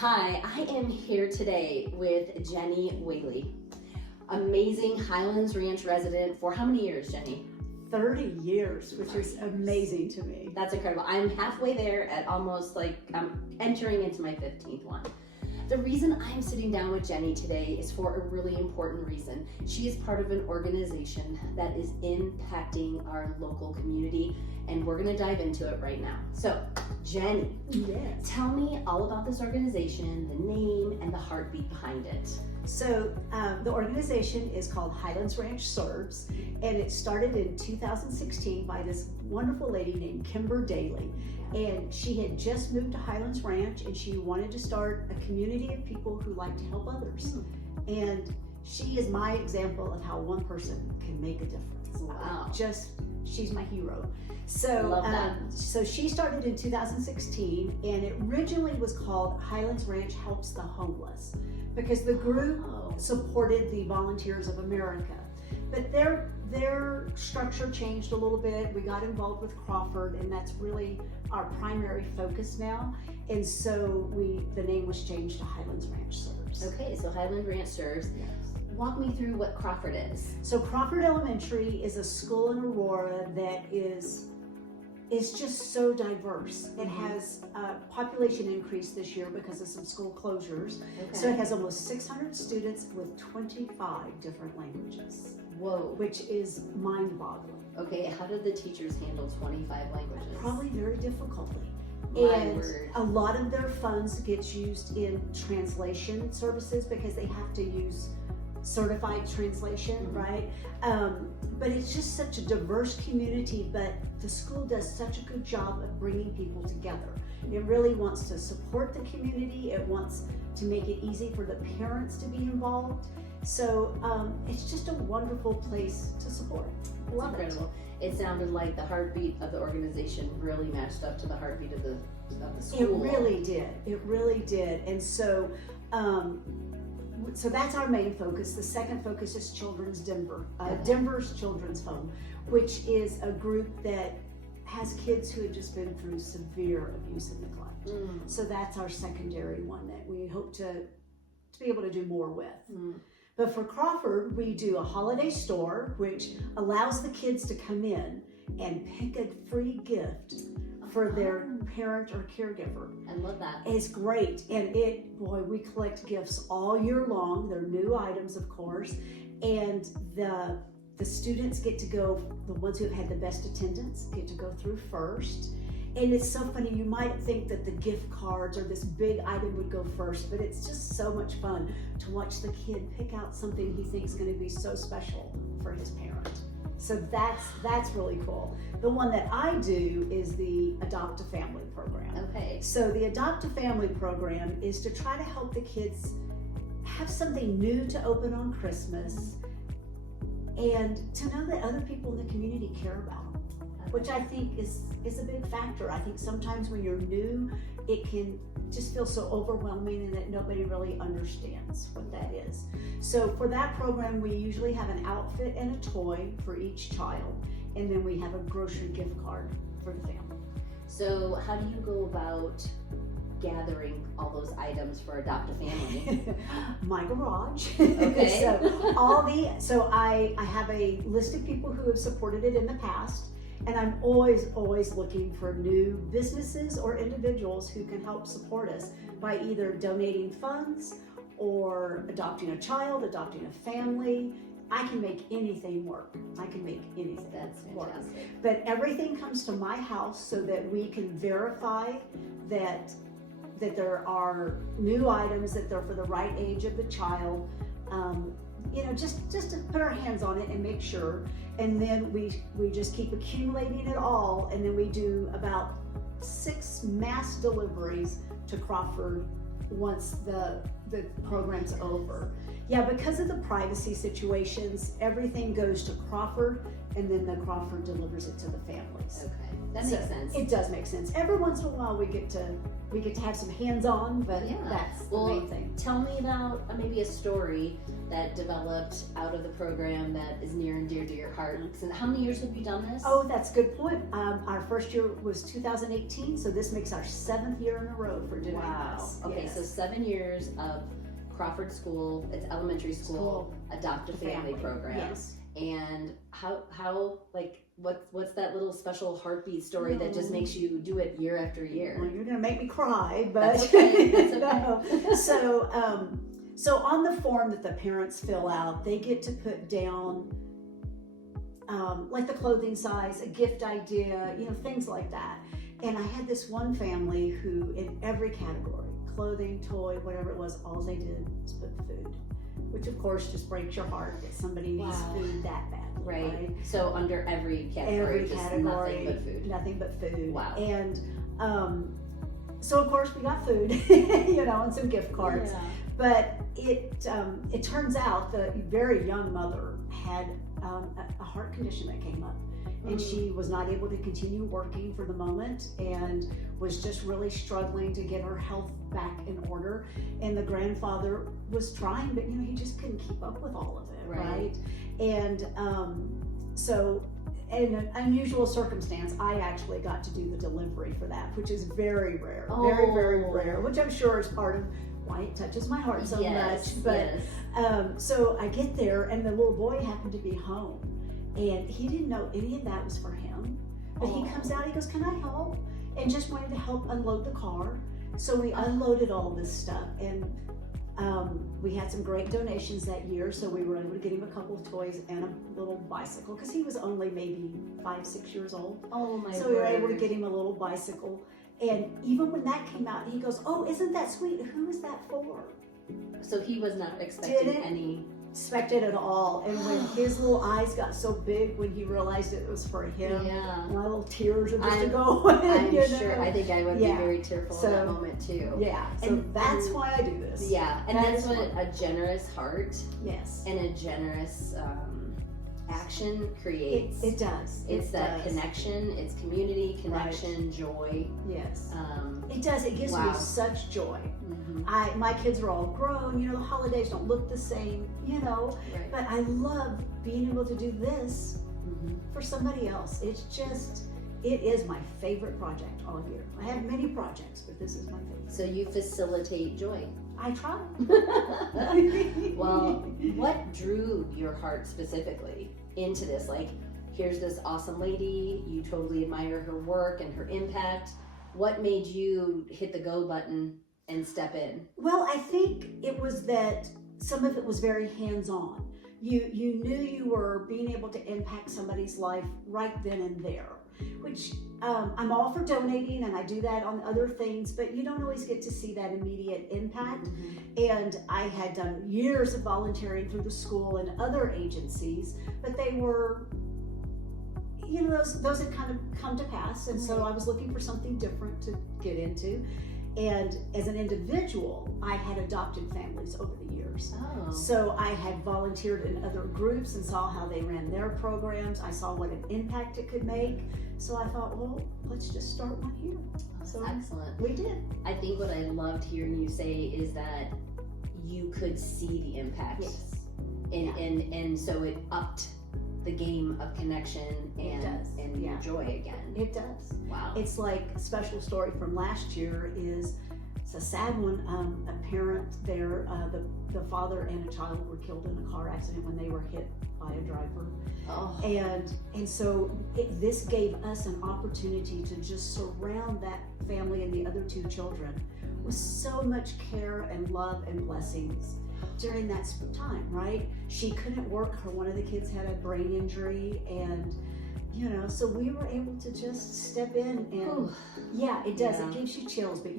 Hi, I am here today with Jenny Whaley, amazing Highlands Ranch resident for how many years, Jenny? 30 years, which is amazing to me. That's incredible. I'm halfway there at almost I'm entering into my 15th one. The reason I'm sitting down with Jenny today is for a really important reason. She is part of an organization that is impacting our local community, and we're gonna dive into it right now. So, Jenny, Yes. tell me all about this organization, the name, and the heartbeat behind it. So the organization is called Highlands Ranch Serves, and it started in 2016 by this wonderful lady named Kimber Daly. And she had just moved to Highlands Ranch, and she wanted to start a community of people who like to help others. And she is my example of how one person can make a difference. Wow. She's my hero. So, Love that. So she started in 2016, and it originally was called Highlands Ranch Helps the Homeless, because the group supported the Volunteers of America. But their structure changed a little bit. We got involved with Crawford, and that's really our primary focus now. And so the name was changed to Highlands Ranch Serves. Okay, so Highland Ranch Serves. Yes. Walk me through what Crawford is. So Crawford Elementary is a school in Aurora that is just so diverse. It has a population increase this year because of some school closures. Okay. So it has almost 600 students with 25 different languages, Whoa. which is mind-boggling. Okay, how did the teachers handle 25 languages? Probably very difficultly. My And word. a lot of their funds gets used in translation services because they have to use certified translation, right? But it's just such a diverse community, but the school does such a good job of bringing people together. It really wants to support the community. It wants to make it easy for the parents to be involved. So it's just a wonderful place to support. That's Love incredible. It sounded like the heartbeat of the organization really matched up to the heartbeat of the school. It really did. It really did. And so so that's our main focus. The second focus is Children's Denver, Denver's Children's Home, which is a group that has kids who have just been through severe abuse and neglect. So that's our secondary one that we hope to be able to do more with. But for Crawford, we do a holiday store, which allows the kids to come in and pick a free gift for their parent or caregiver. I love that. It's great, and we collect gifts all year long. They're new items, of course, and the students get to go, the ones who have had the best attendance get to go through first. And it's so funny, you might think that the gift cards or this big item would go first, but it's just so much fun to watch the kid pick out something he thinks is going to be so special for his parent. So that's really cool. The one that I do is the Adopt a Family program. Okay. So the Adopt a Family program is to try to help the kids have something new to open on Christmas and to know that other people in the community care about them, which I think is a big factor. I think sometimes when you're new, it can just feel so overwhelming and that nobody really understands what that is. So for that program, we usually have an outfit and a toy for each child, and then we have a grocery gift card for the family. So how do you go about gathering all those items for Adopt a Family? My garage. Okay. So I have a list of people who have supported it in the past, and I'm always looking for new businesses or individuals who can help support us by either donating funds or adopting a child, adopting a family. I can make anything work. I can make anything That's work. fantastic. But everything comes to my house so that we can verify that there are new items, that they're for the right age of the child. Just to put our hands on it and make sure. And then we just keep accumulating it all, and then we do about 6 mass deliveries to Crawford once the program's over. Yeah, because of the privacy situations, everything goes to Crawford, and then the Crawford delivers it to the families. Okay. That makes sense. It does make sense. Every once in a while we get to have some hands-on, but Yeah. that's Well, the main thing. Tell me about maybe a story that developed out of the program that is near and dear to your heart. And how many years have you done this? Oh, that's a good point. Our first year was 2018, so this makes our 7th year in a row for doing wow. this. Okay, Yes. so 7 years of Crawford School, it's elementary school, adopt a family program. Yes. And how like what's that little special heartbeat story that just makes you do it year after year? Well, you're gonna make me cry, but That's okay. That's no. okay. So on the form that the parents fill out, they get to put down like the clothing size, a gift idea, things like that. And I had this one family who, in every category, clothing, toy, whatever it was, all they did was put food, which of course just breaks your heart that somebody needs food that badly. Right. So under every category, just nothing but food. Nothing but food. Wow. And so of course we got food, and some gift cards. Yeah. But it turns out the very young mother had a heart condition that came up, and she was not able to continue working for the moment, and was just really struggling to get her health back in order. And the grandfather was trying, but he just couldn't keep up with all of it, right? And so in an unusual circumstance, I actually got to do the delivery for that, which is very rare, very, very rare, which I'm sure is part of why it touches my heart so much. But so I get there, and the little boy happened to be home, and he didn't know any of that was for him. But he comes out, he goes, "Can I help?" And just wanted to help unload the car. So we unloaded all this stuff, and we had some great donations that year, so we were able to get him a couple of toys and a little bicycle, because he was only maybe 5-6 years old. Oh my So we were able to get him a little bicycle. And even when that came out, he goes, "Oh, isn't that sweet? Who is that for?" So he was not expecting Didn't any expected at all. And when his little eyes got so big when he realized it was for him, my little tears are just going. I'm sure. I think I would be very tearful in that moment too. Yeah. So that's why I do this. Yeah, and that's what a generous heart Yes. and a generous action creates. It does. It's that connection. It's community, connection, joy. Yes. It does. It gives me such joy. My kids are all grown. The holidays don't look the same. But I love being able to do this for somebody else. It is my favorite project all year. I have many projects, but this is my favorite. So you facilitate joy. I try. Well, what drew your heart specifically into this? Like, here's this awesome lady, you totally admire her work and her impact. What made you hit the go button and step in? Well, I think it was that some of it was very hands-on. You knew you were being able to impact somebody's life right then and there, which I'm all for donating, and I do that on other things, but you don't always get to see that immediate impact. And I had done years of volunteering through the school and other agencies, but they were, those had kind of come to pass, and so I was looking for something different to get into. And as an individual, I had adopted families over the years. Oh. So I had volunteered in other groups and saw how they ran their programs. I saw what an impact it could make. So I thought, well, let's just start one here. So excellent. We did. I think what I loved hearing you say is that you could see the impact. Yes. And so it upped the game of connection and joy again. It does. Wow. It's like a special story from last year it's a sad one. A parent there, the father and a child were killed in a car accident when they were hit by a driver. Oh. And so this gave us an opportunity to just surround that family and the other two children with so much care and love and blessings during that time, right? She couldn't work. One of the kids had a brain injury, and so we were able to just step in and it does. It gives you chills, but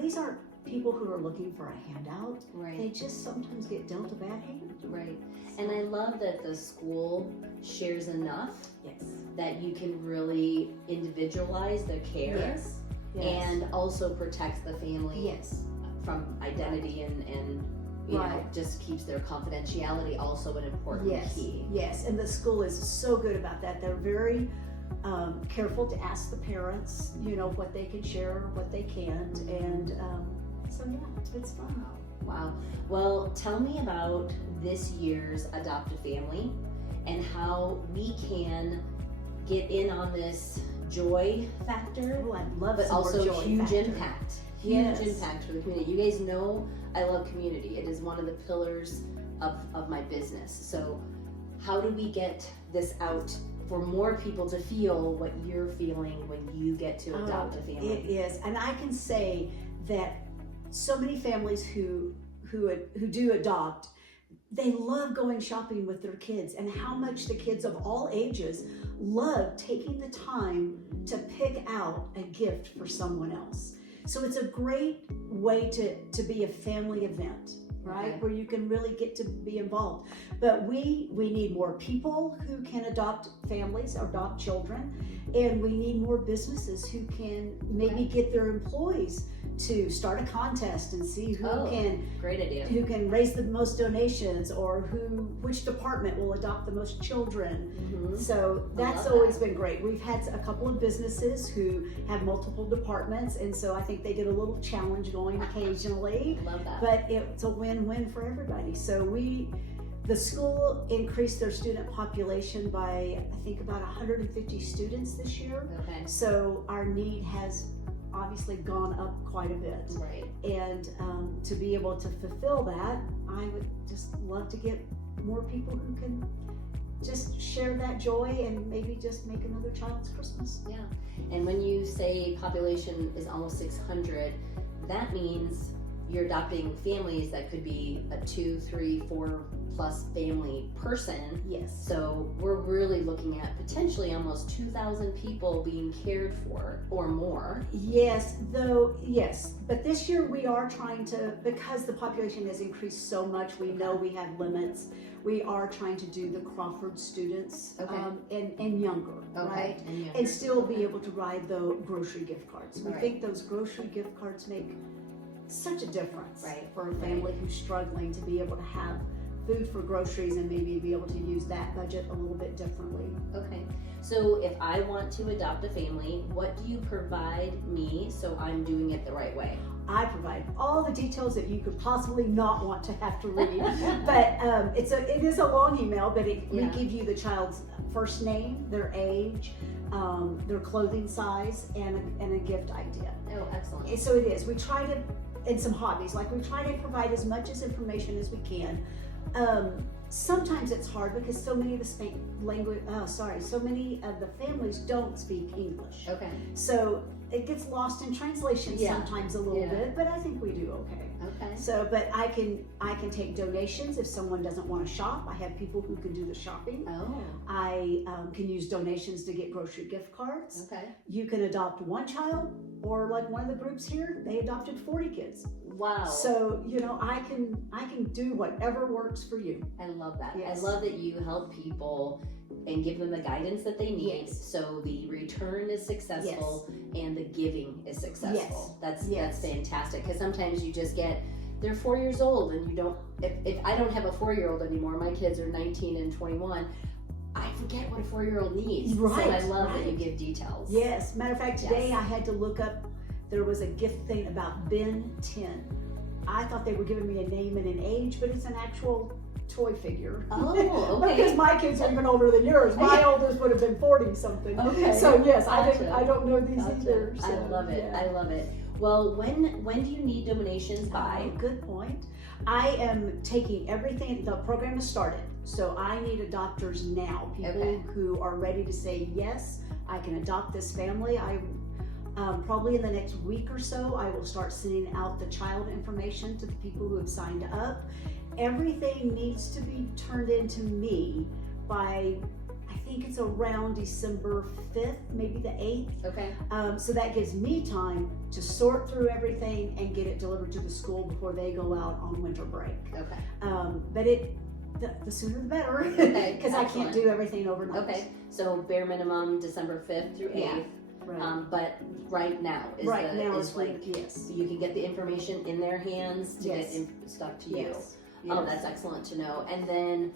these aren't people who are looking for a handout. Right. They just sometimes get dealt a bad hand. Right. And I love that the school shares enough that you can really individualize the care. Yes. And also protects the family from identity and just keeps their confidentiality also an important key. Yes, and the school is so good about that. They're very careful to ask the parents, what they can share, what they can't, and so yeah, it's fun. Wow. Well, tell me about this year's adopted family and how we can get in on this joy factor, Oh, I'd love but some more also joy huge factor. impact. Yes. Huge impact for the community. You guys know I love community. It is one of the pillars of my business. So how do we get this out for more people to feel what you're feeling when you get to adopt a family? It is, and I can say that so many families who do adopt, they love going shopping with their kids, and how much the kids of all ages love taking the time to pick out a gift for someone else. So it's a great way to be a family event, right? Okay. Where you can really get to be involved. But we need more people who can adopt families, adopt children, and we need more businesses who can maybe get their employees to start a contest and see who Great idea. can raise the most donations, or which department will adopt the most children. Mhm. So that's love always that. been great. We've had a couple of businesses who have multiple departments, and so I think they get a little challenge going occasionally, Love that. but it's a win-win for everybody. So the school increased their student population by, I think, about 150 students this year. Okay. So our need has obviously gone up quite a bit. Right. And to be able to fulfill that, I would just love to get more people who can just share that joy and maybe just make another child's Christmas. Yeah. And when you say population is almost 600, that means you're adopting families that could be a 2, 3, 4 plus family person. Yes. So we're really looking at potentially almost 2,000 people being cared for or more. Yes, but this year we are trying to, because the population has increased so much, we know we have limits. We are trying to do the Crawford students, and younger, right? And still be able to ride the grocery gift cards. We think those grocery gift cards make such a difference for a family who's struggling to be able to have food for groceries and maybe be able to use that budget a little bit differently. Okay. So if I want to adopt a family, what do you provide me so I'm doing it the right way? I provide all the details that you could possibly not want to have to read, but it is a long email, but we give you the child's first name, their age, their clothing size, and a gift idea. Oh, excellent. So it is. We try to, and some hobbies, like we try to provide as much as information as we can. Sometimes it's hard because so many of the families don't speak English. Okay. So it gets lost in translation sometimes a little bit, but I think we do okay. Okay. So, but I can take donations if someone doesn't want to shop. I have people who can do the shopping. Oh. I can use donations to get grocery gift cards. Okay. You can adopt one child, or like one of the groups here, they adopted 40 kids. Wow. So, I can do whatever works for you. I love that. Yes. I love that you help people and give them the guidance that they need, Yes. so the return is successful and the giving is successful. That's fantastic, because sometimes you just get, they're 4 years old and you don't, if I don't have a 4-year-old anymore, my kids are 19 and 21, I forget what a 4-year-old needs. Right, So I love that right. you give details. Yes, matter of fact, today Yes. I had to look up, there was a gift thing about Ben 10. I thought they were giving me a name and an age, but it's an actual toy figure. Oh, okay. Because my kids are even older than yours. My oldest would have been 40 something. Okay. So yes, Gotcha. I don't know these Gotcha. either. I So, love it. yeah. I love it. Well, when do you need donations by? Good point. I am taking everything, the program has started. So I need adopters now, people who are ready to say, yes, I can adopt this family. Probably in the next week or so, I will start sending out the child information to the people who have signed up. Everything needs to be turned into me by, I think it's around December 5th, maybe the 8th. Okay. So that gives me time to sort through everything and get it delivered to the school before they go out on winter break. Okay. But the sooner the better, Okay, because I can't do everything overnight. Okay. So bare minimum December 5th through 8th. Yeah. Right. But right now is now is it's like yes. you can get the information in their hands to Yes. get stuff to Yes. you. Oh, that's excellent to know. And then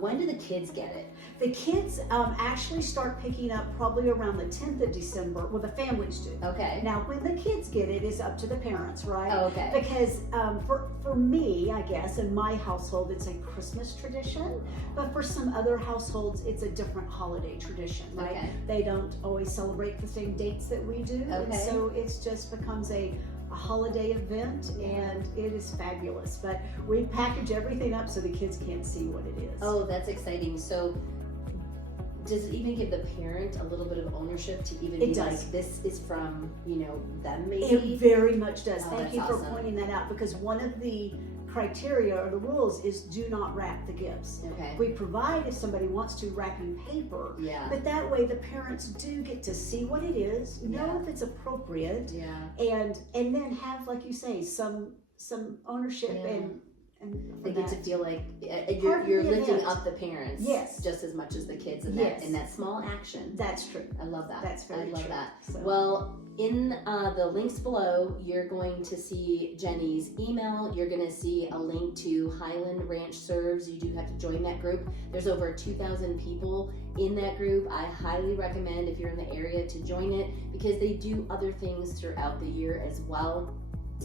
when do the kids get it? The kids actually start picking up probably around the 10th of December. Well, the families do. Okay. Now, when the kids get it is up to the parents, right? Oh, okay. Because for me, I guess, in my household, it's a Christmas tradition. But for some other households, it's a different holiday tradition, right? Okay. They don't always celebrate the same dates that we do. And Okay. so it's just becomes a holiday event, and it is fabulous. But we package everything up so the kids can't see what it is. Oh, that's exciting. So does it even give the parent a little bit of ownership to even It be does. like, this is from, them maybe? It very much does. Oh, Thank that's you for awesome. pointing that out, because one of the criteria or the rules is do not wrap the gifts. Okay. We provide if somebody wants to wrap in paper, Yeah. but that way the parents do get to see what it is, know Yeah. if it's appropriate, Yeah. and then have, like you say, some ownership Yeah. and They for get to that. feel like Part of you're the lifting event. up the parents Yes. just as much as the kids in Yes. that small action. That's true. I love that. That's very I love true. that. So- Well, in the links below, you're going to see Jenny's email. You're going to see a link to Highland Ranch Serves. You do have to join that group. There's over 2,000 people in that group. I highly recommend, if you're in the area, to join it, because they do other things throughout the year as well.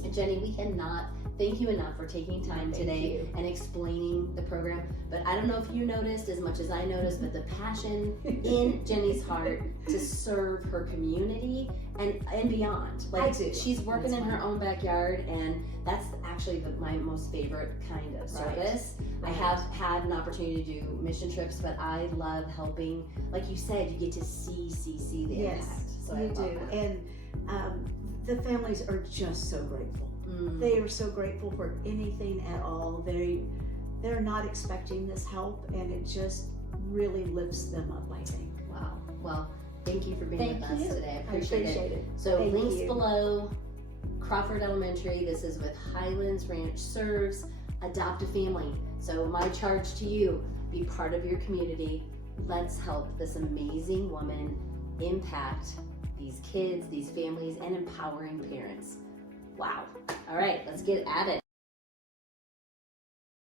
And Jenny, we cannot thank you enough for taking time Thank today you. and explaining the program. But I don't know if you noticed as much as I noticed, but the passion in Jenny's heart to serve her community and beyond. Like, I do. she's working That's in her right. own backyard, and that's actually my most favorite kind of Right. service. I Right. have had an opportunity to do mission trips, but I love helping. Like you said, you get to see the Yes, impact. So I you love do. that. And the families are just so grateful. Mm. They are so grateful for anything at all. They're not expecting this help, and it just really lifts them up, I think. Wow. Well, thank you for being Thank with us you. today. I I appreciate, appreciate it. So Thank links you. below. Crawford Elementary. This is with Highlands Ranch Serves. Adopt a family. So my charge to you: be part of your community. Let's help this amazing woman impact these kids, these families, and empowering parents. Wow. All right, let's get at it.